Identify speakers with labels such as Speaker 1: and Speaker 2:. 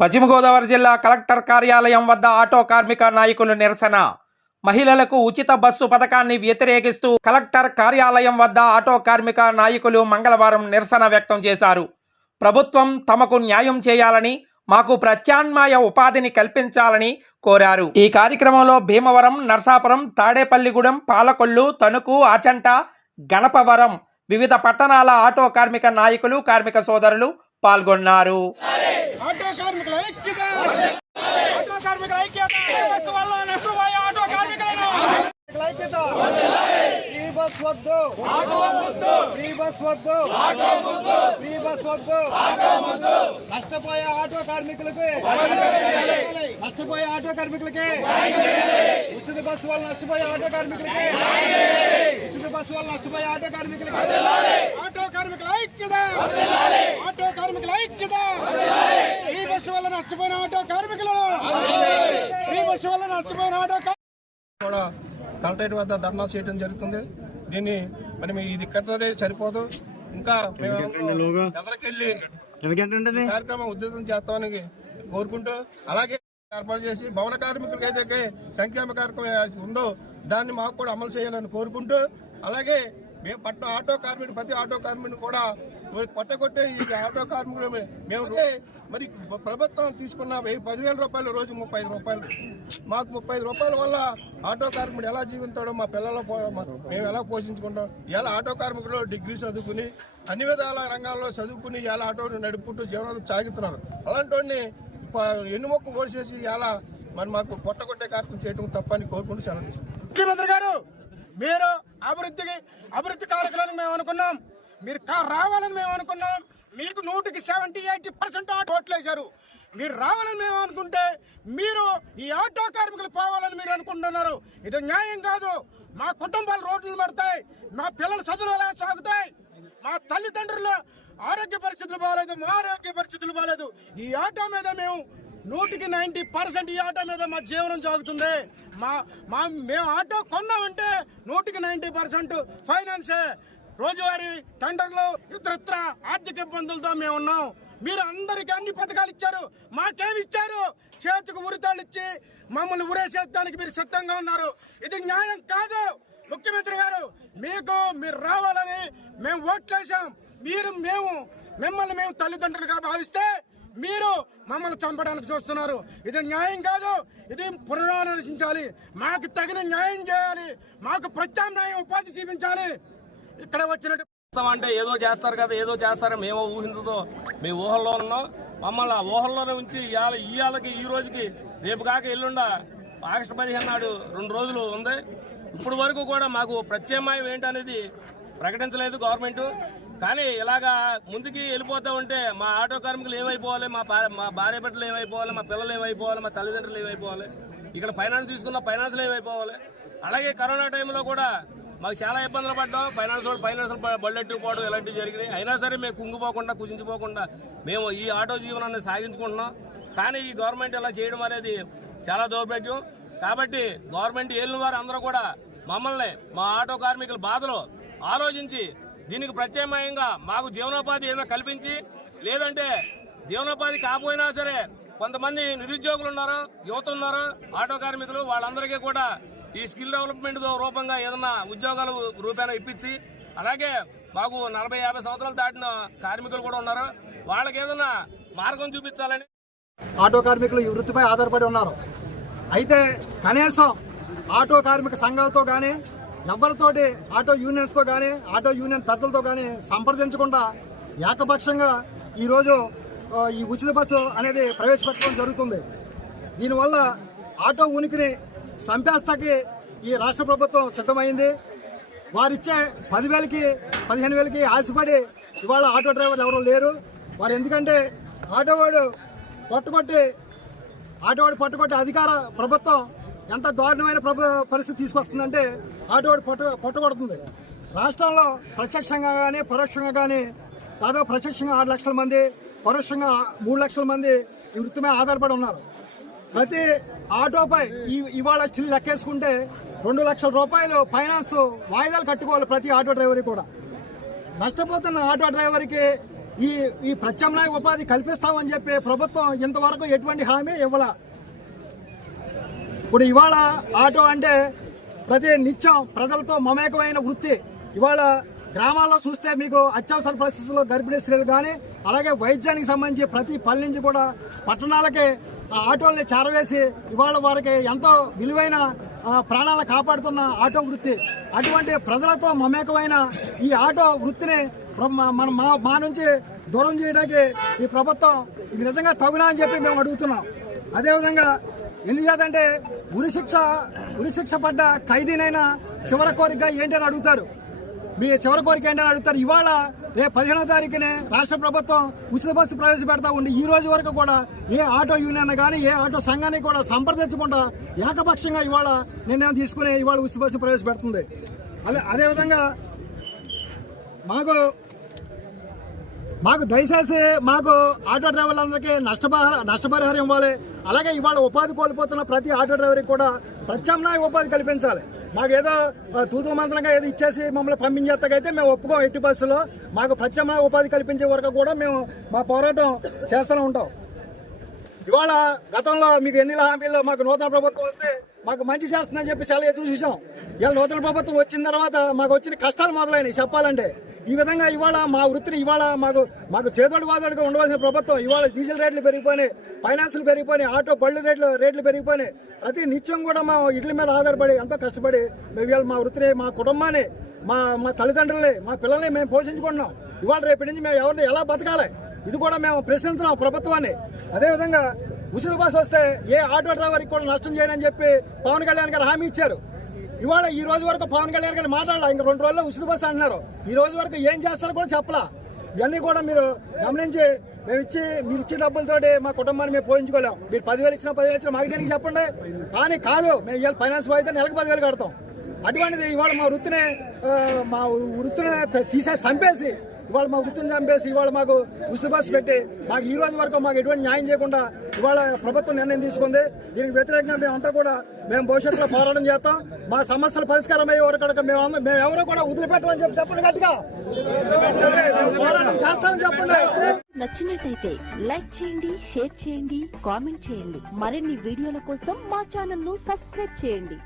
Speaker 1: పశ్చిమ గోదావరి జిల్లా కలెక్టర్ కార్యాలయం వద్ద ఆటో కార్మిక నాయకులు నిరసన. మహిళలకు ఉచిత బస్సు పథకాన్ని వ్యతిరేకిస్తూ కలెక్టర్ కార్యాలయం వద్ద ఆటో కార్మిక నాయకులు మంగళవారం నిరసన వ్యక్తం చేశారు. ప్రభుత్వం తమకు న్యాయం చేయాలని మాకు ప్రత్యామ్నాయ ఉపాధిని కల్పించాలని కోరారు. ఈ కార్యక్రమంలో భీమవరం నర్సాపురం తాడేపల్లిగూడెం పాలకొల్లు తణుకు ఆచంట గణపవరం వివిధ పట్టణాల ఆటో కార్మిక నాయకులు కార్మిక సోదరులు పాల్గొన్నారు
Speaker 2: ఆటో కార్మికుల ఐక్యత ఆటో కార్మికుల ఐక్యత బస్సు వల్ల నష్టపోయే ఆటో కార్మికులను ఐక్యత ఫ్రీ బస్ వద్దు. ఫ్రీ బస్ వద్దు. ఫ్రీ బస్ వద్దు. నష్టపోయే ఆటో కార్మికులకి. నష్టపోయే ఆటో కార్మికులకి. ఉచిత బస్సు వల్ల నష్టపోయే ఆటో కార్మికులకి. ఉచిత బస్సు వల్ల నష్టపోయే ఆటో కార్మికులకి. ఆటో కార్మికుల ఐక్యత. ఆటో కార్మికుల ఐక్యత. ఫ్రీ బస్సు వల్ల నష్టపోయిన ఆటో కార్మికులను ఫ్రీ బస్సు వల్ల నష్టపోయిన ఆటో కార్మికులను
Speaker 3: కూడా కలెక్టరేట్ వద్ద ధర్నా చేయడం జరుగుతుంది. దీన్ని మరి మీ ఇది ఇక్కడితోనే సరిపోదు. ఇంకా మేము ఎదరికెళ్ళి కార్యక్రమం ఉధృతం చేస్తామని కోరుకుంటూ అలాగే ఏర్పాటు చేసి భవన కార్మికులకు ఏదైతే సంక్షేమ కార్యక్రమం ఉందో దాన్ని మాకు కూడా అమలు చేయాలని కోరుకుంటూ అలాగే మేము పట్ట ఆటో కార్మికుడు ప్రతి ఆటో కార్మికుడు కూడా కొట్టగొట్టే ఈ ఆటో కార్మికులు మేము మరి ప్రభుత్వం తీసుకున్న వెయ్యి పదివేల రూపాయలు రోజు ముప్పై ఐదు రూపాయలు. మాకు ముప్పై ఐదు రూపాయల వల్ల ఆటో కార్మికుడు ఎలా జీవిస్తాడో మా పిల్లలు మేము ఎలా పోషించుకుంటాం? ఇలా ఆటో కార్మికులు డిగ్రీ చదువుకుని అన్ని విధాల రంగాల్లో చదువుకుని ఇలా ఆటో నడుపుకుంటూ జీవనం సాగుతున్నారు అలాంటి వాడిని ఎన్నుమొక్కు ఓడిసేసి ఇలా మరి మాకు కొట్టగొట్టే కార్యక్రమం చేయడం తప్పని కోరుకుంటూ సెలవు
Speaker 2: ముఖ్యమంత్రి గారు మీరు అభివృద్ధికి అభివృద్ధి కారకులని మేము అనుకున్నాం. మీరు కా- రావాలని మేము అనుకున్నాం. మీకు నూటికి సెవెంటీ ఎయిటీ పర్సెంట్ ఆటో ఓట్లు వేశారు మీరు రావాలని మేము అనుకుంటే మీరు ఈ ఆటో కార్మికులు పోవాలని మీరు అనుకుంటున్నారు. ఇది న్యాయం కాదు. మా కుటుంబాలు రోడ్లు పడతాయి మా పిల్లల చదువులు ఎలా సాగుతాయి? మా తల్లిదండ్రుల ఆరోగ్య పరిస్థితులు బాగాలేదు మా ఆరోగ్య పరిస్థితులు బాగాలేదు. ఈ ఆటో మీద మేము నూటికి నైంటీ పర్సెంట్ ఈ ఆటో మీద మా జీవనం సాగుతుంది. మా మా మేము ఆటో కొన్నామంటే నూటికి నైంటీ పర్సెంట్ ఫైనాన్సే. రోజువారీ టెండర్లు ఇతరత్ర ఆర్థిక ఇబ్బందులతో మేము ఉన్నాం. మీరు అందరికీ అన్ని పథకాలు ఇచ్చారు. మాకేమి ఇచ్చారు? చేతికి ఉరితాళ్ళు ఇచ్చి మమ్మల్ని ఉరేసేదానికి మీరు సిద్ధంగా ఉన్నారు. ఇది న్యాయం కాదు. ముఖ్యమంత్రి గారు మీకు మీరు రావాలని మేము ఓట్లేసాం మీరు మేము మిమ్మల్ని మేము తల్లిదండ్రులుగా భావిస్తే మీరు మమ్మల్ని చంపడానికి చూస్తున్నారు. ఇది న్యాయం కాదు. ఇది పునరాలోచించాలి. మాకు తగిన న్యాయం చేయాలి. మాకు ప్రత్యామ్నాయం ఉపాధి చూపించాలి. ఇక్కడ వచ్చినట్టు
Speaker 4: అంటే ఏదో చేస్తారు కదా ఏదో చేస్తారు మేము ఊహించదో. మీ ఊహల్లో ఉన్నాం. మమ్మల్ని ఆ ఊహల్లోనే ఉంచి ఇవాళ ఇవాళకి ఈ రోజుకి రేపు కాక ఎల్లుండ ఆగస్టు పదిహేను నాడు రెండు రోజులు ఉంది. ఇప్పుడు వరకు కూడా మాకు ప్రత్యామ్నాయం ఏంటనేది ప్రకటించలేదు గవర్నమెంట్. కానీ ఇలాగా ముందుకి వెళ్ళిపోతా ఉంటే మా ఆటో కార్మికులు ఏమైపోవాలి మా మా భార్య బిడ్డలు ఏమైపోవాలి మా పిల్లలు ఏమైపోవాలి మా తల్లిదండ్రులు ఏమైపోవాలి ఇక్కడ ఫైనాన్స్ తీసుకున్న ఫైనాన్స్లు ఏమైపోవాలి. అలాగే కరోనా టైంలో కూడా మాకు చాలా ఇబ్బందులు పడ్డాం. ఫైనాన్స్ వాళ్ళు ఫైనాన్స్ బళ్ళెట్టుకుపోవడం ఇలాంటివి జరిగినాయి. అయినా సరే మేము కుంగిపోకుండా కుసించిపోకుండా మేము ఈ ఆటో జీవనాన్ని సాగించుకుంటున్నాం. కానీ ఈ గవర్నమెంట్ ఇలా చేయడం అనేది చాలా దౌర్భాగ్యం. కాబట్టి గవర్నమెంట్ ఏలిన వారు అందరూ కూడా మమ్మల్ని మా ఆటో కార్మికుల బాధలు ఆలోచించి దీనికి ప్రత్యామ్నాయంగా మాకు జీవనోపాధి ఏదైనా కల్పించి లేదంటే జీవనోపాధి కాకపోయినా సరే కొంతమంది నిరుద్యోగులు ఉన్నారు యువత ఉన్నారు ఆటో కార్మికులు వాళ్ళందరికీ కూడా ఈ స్కిల్ డెవలప్మెంట్ రూపంగా ఏదన్నా ఉద్యోగాలు రూపేణా ఇప్పించి అలాగే మాకు నలభై యాభై సంవత్సరాలు దాటిన కార్మికులు కూడా ఉన్నారు. వాళ్ళకి ఏదన్నా మార్గం చూపించాలని
Speaker 2: ఆటో కార్మికులు ఈ వృత్తిపై ఆధారపడి ఉన్నారు. అయితే కనీసం ఆటో కార్మిక సంఘాలతో కానీ ఎవరితోటి ఆటో యూనియన్స్తో కానీ ఆటో యూనియన్ పెద్దలతో కానీ సంప్రదించకుండా ఏకపక్షంగా ఈరోజు ఈ ఉచిత బస్సు అనేది ప్రవేశపెట్టడం జరుగుతుంది. దీనివల్ల ఆటో ఉనికిని సంపేస్తాకి ఈ రాష్ట్ర ప్రభుత్వం సిద్ధమైంది. వారిచ్చే పదివేలకి పదిహేను వేలకి ఆశపడి ఇవాళ ఆటో డ్రైవర్లు ఎవరు లేరు. వారు ఎందుకంటే ఆటోవాడు పట్టుకొట్టి ఆటోవాడు పట్టుకొట్టి అధికార ప్రభుత్వం ఎంత దారుణమైన ప్రభు పరిస్థితి తీసుకొస్తుందంటే ఆటోవాడు పట్టు పట్టుకొడుతుంది. రాష్ట్రంలో ప్రత్యక్షంగా కానీ పరోక్షంగా కానీ దాదాపు ప్రత్యక్షంగా ఆరు లక్షల మంది పరోక్షంగా మూడు లక్షల మంది ఈ వృత్తి మీద ఆధారపడి ఉన్నారు. ప్రతి ఆటోపై ఇవాళ స్టిల్ లెక్కేసుకుంటే రెండు లక్షల రూపాయలు ఫైనాన్స్ వాయిదాలు కట్టుకోవాలి ప్రతి ఆటో డ్రైవర్కి కూడా. నష్టపోతున్న ఆటో డ్రైవర్కి
Speaker 5: ఈ ఈ ప్రత్యామ్నాయ ఉపాధి కల్పిస్తామని చెప్పి ప్రభుత్వం ఇంతవరకు ఎటువంటి హామీ ఇవ్వాల. ఇప్పుడు ఇవాళ ఆటో అంటే ప్రతి నిత్యం ప్రజలతో మమేకమైన వృత్తి. ఇవాళ గ్రామాల్లో చూస్తే మీకు అత్యవసర పరిస్థితుల్లో గర్భిణీ స్త్రీలు కానీ అలాగే వైద్యానికి సంబంధించి ప్రతి పల్లె నుంచి కూడా పట్టణాలకి ఆ ఆటోల్ని చేరవేసి ఇవాళ వారికి ఎంతో విలువైన ప్రాణాలు ప్రాణాలను కాపాడుతున్న ఆటో వృత్తి. అటువంటి ప్రజలతో మమేకమైన ఈ ఆటో వృత్తిని మా- మన మా మా నుంచి దూరం చేయడానికి ఈ ప్రభుత్వం ఇది నిజంగా తగునా అని చెప్పి మేము అడుగుతున్నాం. అదేవిధంగా ఎందుకంటే ఉరిశిక్ష ఉరిశిక్ష పడ్డ ఖైదీనైనా చివరి కోరిక ఏంటని అడుగుతారు. మీ చివరి కోరిక ఏంటని అడుగుతారు. ఇవాళ రేపు పదిహేనో తారీఖునే రాష్ట్ర ప్రభుత్వం ఉచిత బస్సు ప్రవేశపెడతా ఉండి ఈ రోజు వరకు కూడా ఏ ఆటో యూనియన్ కానీ ఏ ఆటో సంఘాన్ని కూడా సంప్రదించకుండా ఏకపక్షంగా ఇవాళ నిర్ణయం తీసుకుని ఇవాళ ఉచిత బస్సు ప్రవేశపెడుతుంది. అదే అదేవిధంగా మాకు మాకు దయచేసి మాకు ఆటో డ్రైవర్లందరికీ నష్టపరిహార నష్టపరిహారం ఇవ్వాలి. అలాగే ఇవాళ ఉపాధి కోల్పోతున్న ప్రతి ఆటో డ్రైవర్కి కూడా ప్రత్యామ్నాయ ఉపాధి కల్పించాలి. మాకేదో తూతూ మంత్రంగా ఏదో ఇచ్చేసి మమ్మల్ని పంపించేత్తకైతే మేము ఒప్పుకోం ఎట్టి బస్సులో మాకు ప్రత్యామ్నాయ ఉపాధి కల్పించే వరకు కూడా మేము మా పోరాటం చేస్తూనే ఉంటాం. ఇవాళ గతంలో మీకు ఎన్ని హామీలు మాకు నూతన ప్రభుత్వం వస్తే మాకు మంచి చేస్తుందని చెప్పి చాలా ఎదురు చూసాం. ఇవాళ నూతన ప్రభుత్వం వచ్చిన తర్వాత మాకు వచ్చిన కష్టాలు మొదలైనవి చెప్పాలంటే. ఈ విధంగా ఇవాళ మా వృత్తిని ఇవాళ మాకు మాకు చేదోడు వాదోడుగా ఉండవలసిన ప్రభుత్వం ఇవాళ డీజిల్ రేట్లు పెరిగిపోయినాయి ఫైనాన్సులు పెరిగిపోయినాయి ఆటో బళ్ళు రేట్లు రేట్లు పెరిగిపోయినాయి. ప్రతి నిత్యం కూడా మా ఇడ్ల మీద ఆధారపడి ఎంతో కష్టపడి మేము ఇవాళ మా వృత్తిని మా కుటుంబాన్ని మా మా తల్లిదండ్రుల్ని మా పిల్లల్ని మేము పోషించుకుంటున్నాం. ఇవాళ రేపటి నుంచి మేము ఎవరిని ఎలా బతకాలి? ఇది కూడా మేము ప్రశ్నిస్తున్నాం ప్రభుత్వాన్ని. అదేవిధంగా ఉచిత బస్సు వస్తే ఏ ఆటో డ్రైవర్కి కూడా నష్టం చేయనని చెప్పి పవన్ కళ్యాణ్ గారు హామీ ఇచ్చారు. ఇవాళ ఈ రోజు వరకు పవన్ కళ్యాణ్ గారు మాట్లాడాల. ఇంకా రెండు రోజుల్లో ఉచిత బస్సు అంటున్నారు. ఈ రోజు వరకు ఏం చేస్తారో కూడా చెప్పలా. ఇవన్నీ కూడా మీరు గమనించి మేము ఇచ్చి మీరు ఇచ్చే డబ్బులతోటి మా కుటుంబాన్ని మేము పోయించుకోలేం మీరు పదివేలు ఇచ్చినా పదివేలు ఇచ్చినా మాకు దేనికి చెప్పండి. కానీ కాదు మేము ఇవాళ ఫైనాన్స్ అయితే నెలకు పదివేలు కడతాం. అటువంటిది ఇవాళ మా వృత్తిని మా వృత్తిని తీసే చంపేసి ఇవాళ మా వృత్తిని చంపేసి ఇవాళ మాకు ఉచిత పెట్టి మాకు ఈ రోజు వరకు మాకు ఎటువంటి న్యాయం చేయకుండా ఇవాళ ప్రభుత్వం నిర్ణయం తీసుకుంది. దీనికి వ్యతిరేకంగా మేమంతా కూడా మేము భవిష్యత్తులో పోరాటం చేస్తాం. మా సమస్యల పరిష్కారం అయ్యే వరకు మేము అందరం- మేము ఎవరో కూడా వదిలిపెట్టమని చెప్పి చెప్పండి గట్టిగా. పోరాటం చేస్తామని చెప్పండి.
Speaker 6: నచ్చినట్టయితే లైక్ చేయండి షేర్ చేయండి కామెంట్ చేయండి. మరిన్ని వీడియోల కోసం మా ఛానల్ను సబ్స్క్రైబ్ చేయండి.